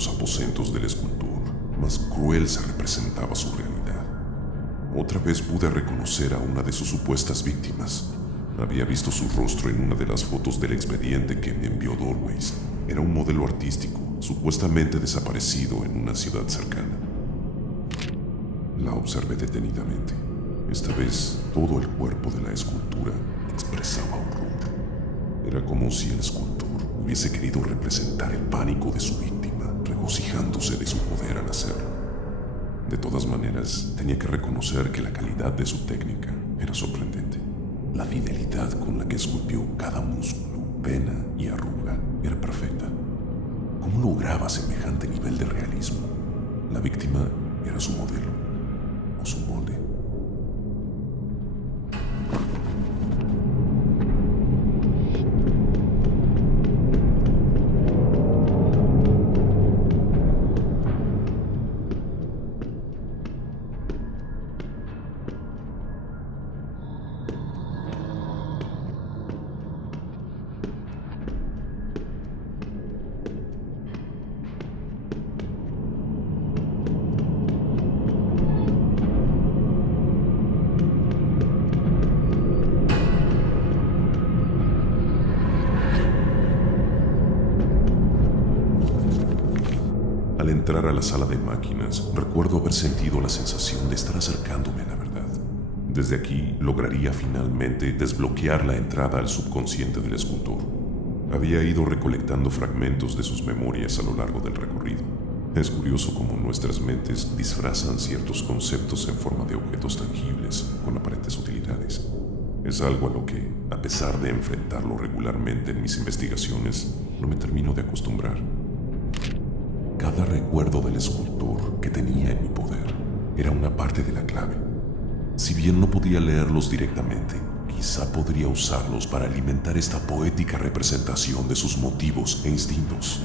los aposentos del escultor, más cruel se representaba su realidad. Otra vez pude reconocer a una de sus supuestas víctimas. Había visto su rostro en una de las fotos del expediente que me envió Doorways. Era un modelo artístico, supuestamente desaparecido en una ciudad cercana. La observé detenidamente. Esta vez, todo el cuerpo de la escultura expresaba horror. Era como si el escultor hubiese querido representar el pánico de su víctima, regocijándose de su poder al hacerlo. De todas maneras, tenía que reconocer que la calidad de su técnica era sorprendente. La fidelidad con la que esculpió cada músculo, vena y arruga era perfecta. ¿Cómo lograba semejante nivel de realismo? La víctima era su modelo o su molde. Al entrar a la sala de máquinas, recuerdo haber sentido la sensación de estar acercándome a la verdad. Desde aquí lograría finalmente desbloquear la entrada al subconsciente del escultor. Había ido recolectando fragmentos de sus memorias a lo largo del recorrido. Es curioso cómo nuestras mentes disfrazan ciertos conceptos en forma de objetos tangibles con aparentes utilidades. Es algo a lo que, a pesar de enfrentarlo regularmente en mis investigaciones, no me termino de acostumbrar. Cada recuerdo del escultor que tenía en mi poder era una parte de la clave. Si bien no podía leerlos directamente, quizá podría usarlos para alimentar esta poética representación de sus motivos e instintos.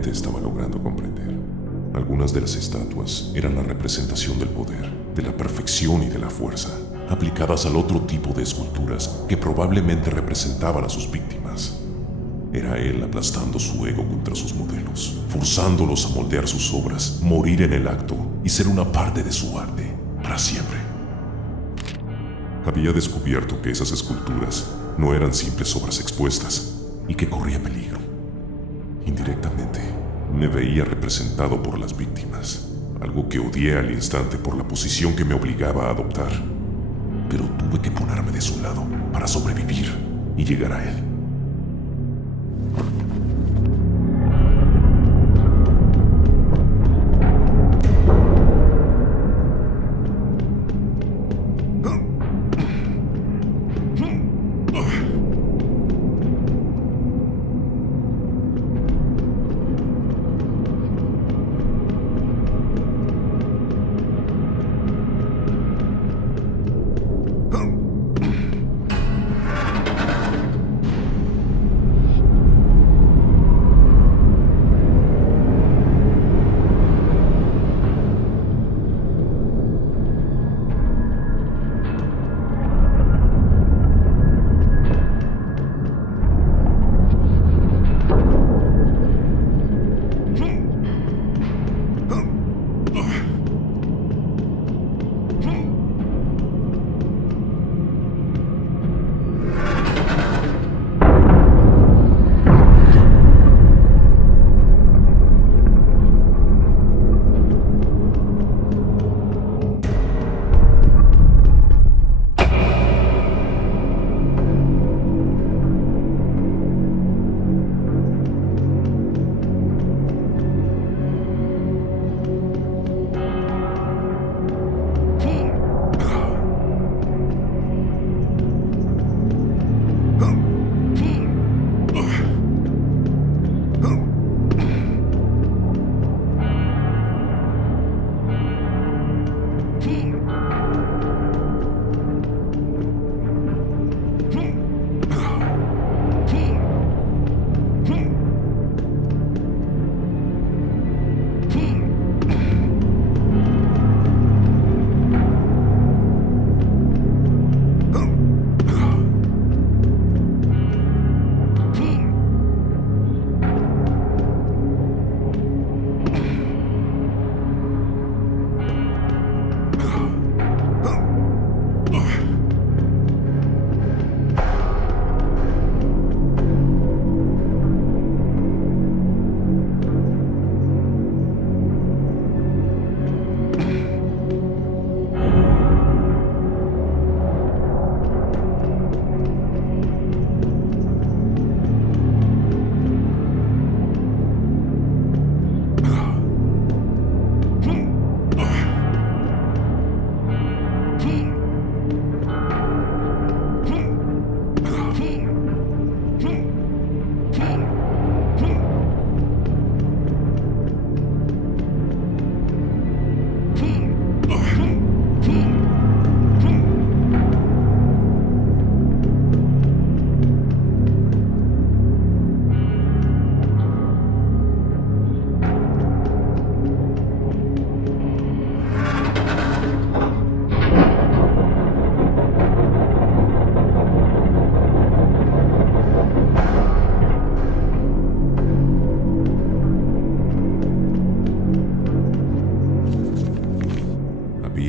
finalmente estaba logrando comprender. Algunas de las estatuas eran la representación del poder, de la perfección y de la fuerza, aplicadas al otro tipo de esculturas que probablemente representaban a sus víctimas. Era él aplastando su ego contra sus modelos, forzándolos a moldear sus obras, morir en el acto y ser una parte de su arte, para siempre. Había descubierto que esas esculturas no eran simples obras expuestas y que corría peligro. Indirectamente, me veía representado por las víctimas, algo que odié al instante por la posición que me obligaba a adoptar. Pero tuve que ponerme de su lado para sobrevivir y llegar a él.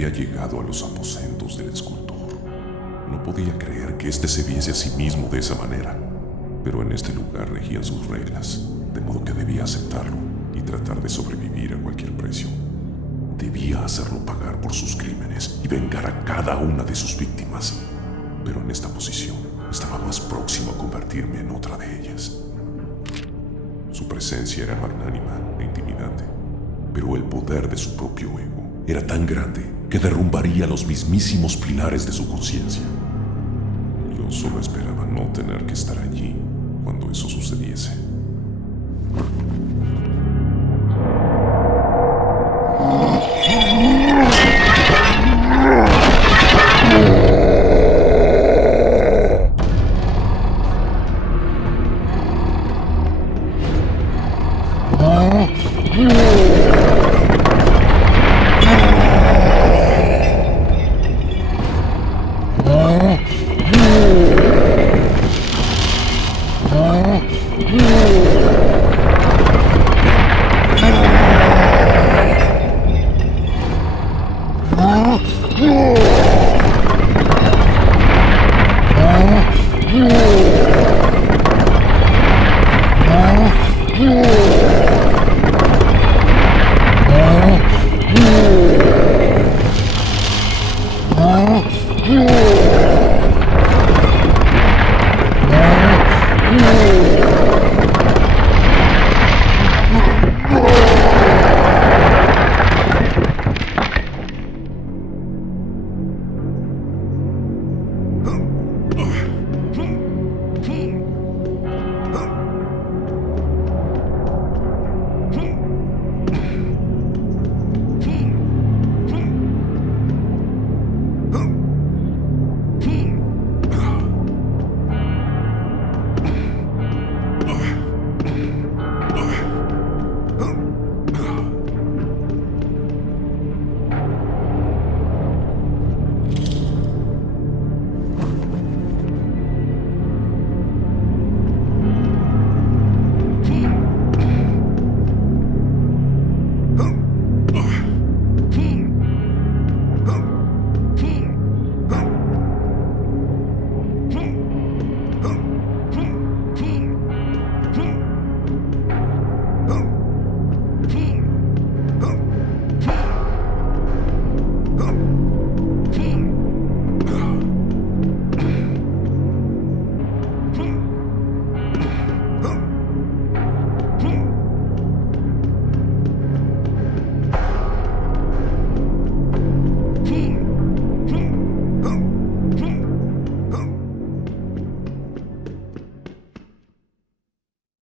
Había llegado a los aposentos del escultor. No podía creer que éste se viese a sí mismo de esa manera, pero en este lugar regían sus reglas, de modo que debía aceptarlo y tratar de sobrevivir a cualquier precio. Debía hacerlo pagar por sus crímenes y vengar a cada una de sus víctimas, pero en esta posición estaba más próximo a convertirme en otra de ellas. Su presencia era magnánima e intimidante, pero el poder de su propio ego era tan grande que derrumbaría los mismísimos pilares de su conciencia. Yo solo esperaba no tener que estar allí cuando eso sucediese.